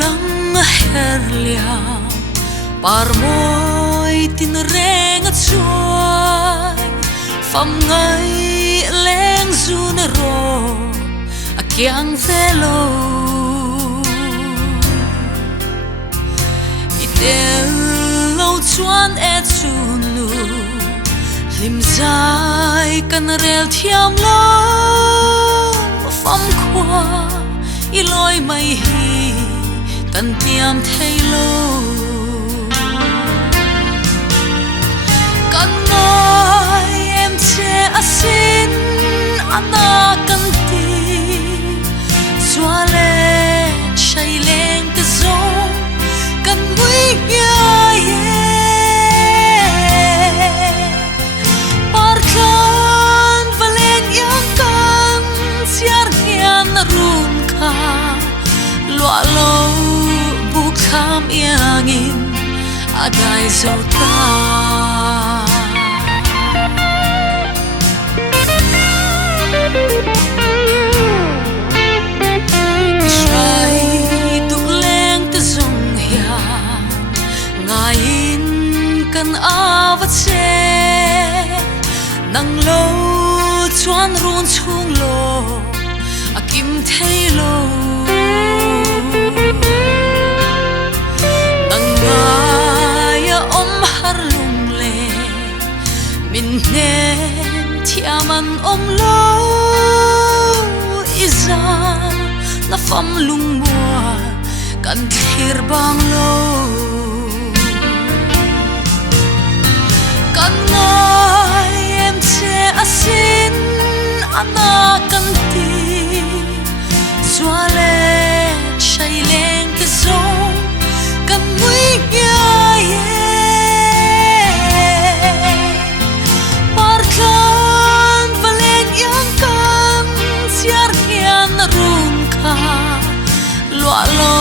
lang herlia par môi tin reng chuai pham ngay leng zun ro a kyang velo i del lo chuan e chun nu lim zai kan rel thiam lo pham khwa i loi mai hi kan tiam thei lo kan ngai em che asin ana kan ti xóa le chai leng te zo kan ngui ya ye par kan valen yang kan siar hian run kha lo lo bu kham yangin agai zo ta Israel tu leng te zong hia ngain kan avat se nang lo chuan run chung lo akim thei lo nang ngaya om har lung le min nen thiaman om lo iza na fam lung mua kan thir bang lo kan ngai em che asin ana kan ti xóa le chai leng ke zo kan ngui ya ye par kan valen yang kan siar hian run kha lo lo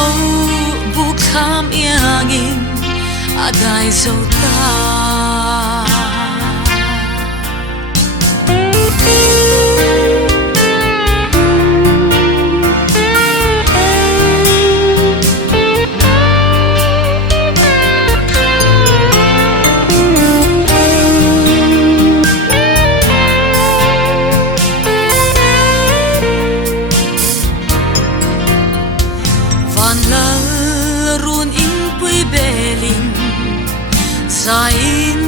bu kham yangin agai zo ta Zain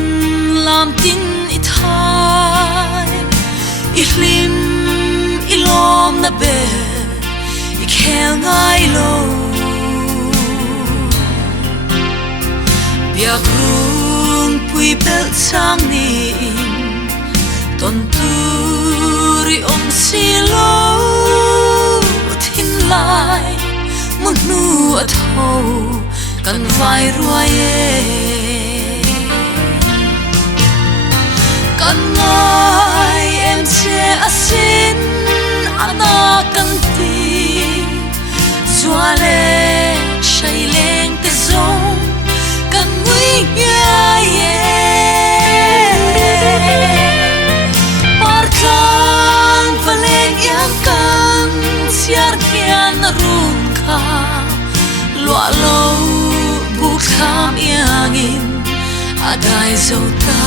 lam tin i thai i hlim i lom na be i khel ngai lo bia grung pui bel chang ni ton turi om si lo thin lai mun nu at ho kan vai ruaye kan ngai em che asin ana kan ti xóa le chai leng te zo kan ngui ya ye par kan valen yang kan siar hian run kha lo lo bu kham yangin agai zo ta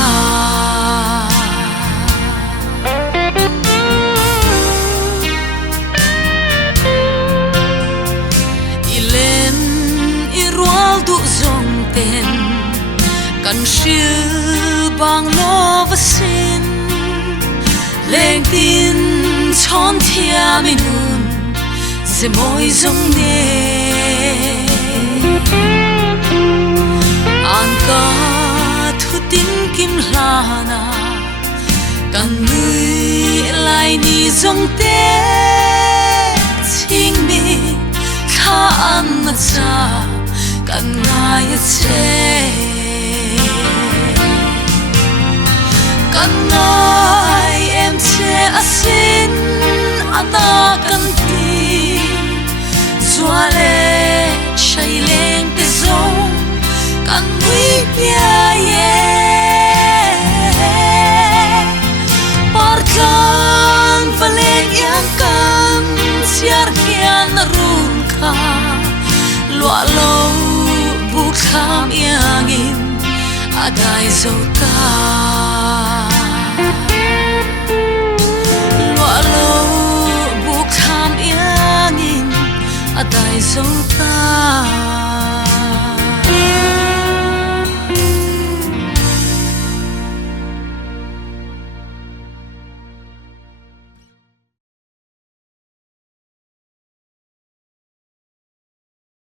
kan shil bang lo vasin leng tin chon thia minun ze moi zong ne an ka thu tin kim hlana kan nui lai ni zong te ching mi kha an na cha kan ngai che kan ngai em che asin ana kan ti xóa le chai leng te zo kan ngui ya ye par kan valen yang kan siar hian run kha lụa lâu buộc khám yên à đại dâu ta lụa lâu buộc khám yên à đại dâu ta